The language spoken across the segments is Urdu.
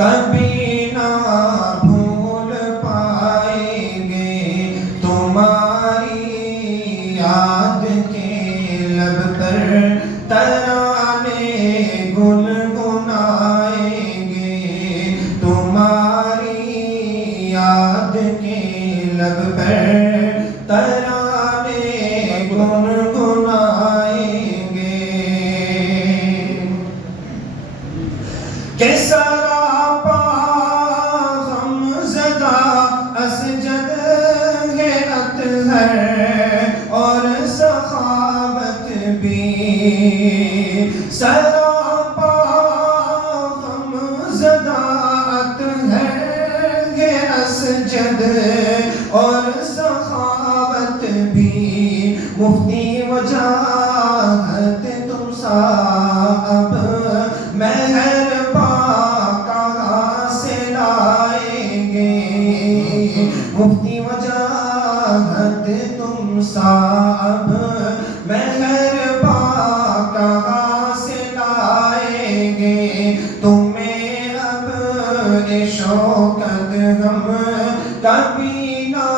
کبھی نہ بھول پائیں گے تمہاری یاد کے لب پر ترانے گنگنائیں گے تمہاری یاد کے لب پر ترانے گنگنائیں گے کہ سراپا غم زدہ اسجد ہے اطہر اور سخاوت بھی سراپا غم زدہ اطہر ہے اسجد اور سخاوت بھی مفتی وجاہت تم سا اب مہر کہاں سے لائیں گے مفتی وجاہت تم سا اب مہر کہاں سے لائیں گے تمہیں اب شوکت ہم کبھی نہ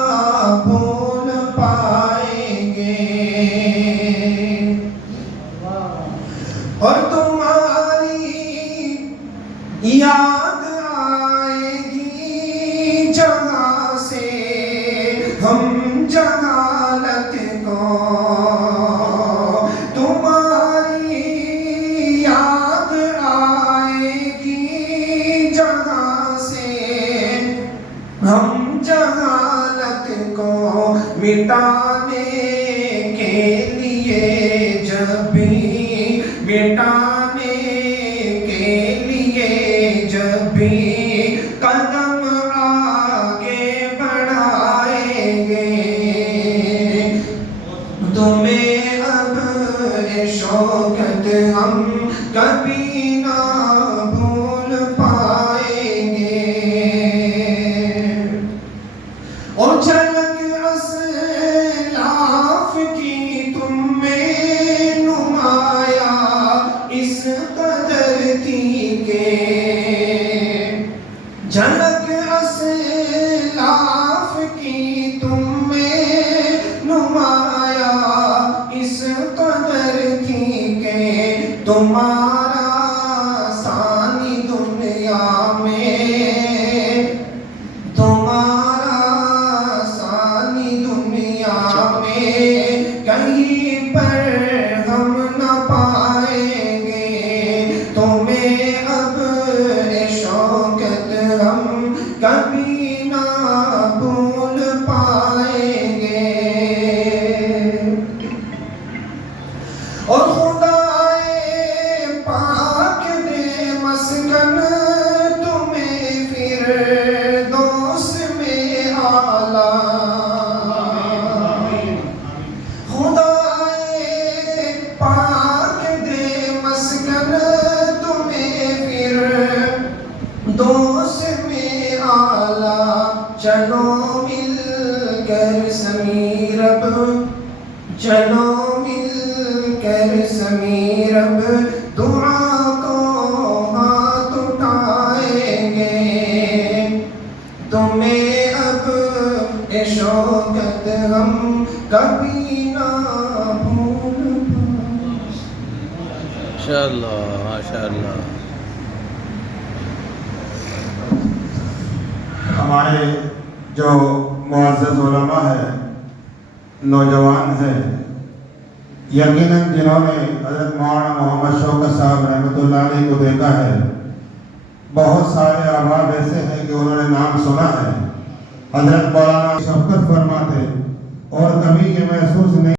بھول پائیں گے اور تمہاری یاد آئے گی جہاں سے ہم جہالت کو تمہاری یاد آئے گی جہاں سے ہم جہالت کو مٹانے کے لیے جب بھی مٹانے کے لیے جب بھی قدم آگے بڑھائیں گے تمہیں اب شوکت ہم کبھی نہ بھول پائیں گے اور جھلک اسلاف کی تم میں نمایاں اس قدر تھی کہ جھلک اسلاف کی تم میں نمایاں اس قدر تھی کہ تمہارا ثانی دنیا میں تمہارا ثانی دنیا میں کہیں پر ہم نہ پائیں گے تمہیں اب شوکت ہم کبھی نہ بھول پائیں گے اور خدائے پاک دے مسکن تمہیں فردوس میں اعلیٰ خدائے پاک دے مسکن تمہیں فردوس میں اعلیٰ چلو مل کر سمیر اب چلو مل کر سمیر اب دعا کو ہاتھ اٹھائیں گے تمہیں اب شوکت ہم کبھی نہ بھول ماشاءاللہ ماشاءاللہ ہمارے جو معزز علماء ہیں نوجوان ہیں یقیناً جنہوں نے حضرت مولانا محمد شوکت صاحب رحمۃ اللہ علیہ کو دیکھا ہے بہت سارے احباب ایسے ہیں کہ انہوں نے نام سنا ہے حضرت مولانا شفقت فرماتے